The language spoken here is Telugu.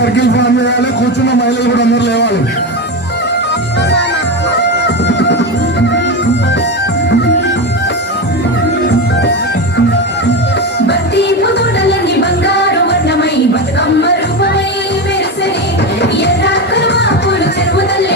సర్కిల్ ఫామ్ చేయాలి. కూర్చున్న మహిళలు కూడా అందరూ లేవాలి. బంగారు వర్ణమై బతుకమ్మ రూపమై మెరిసెనే ఎర్ర కలువ పూలు చెరువు తల్లి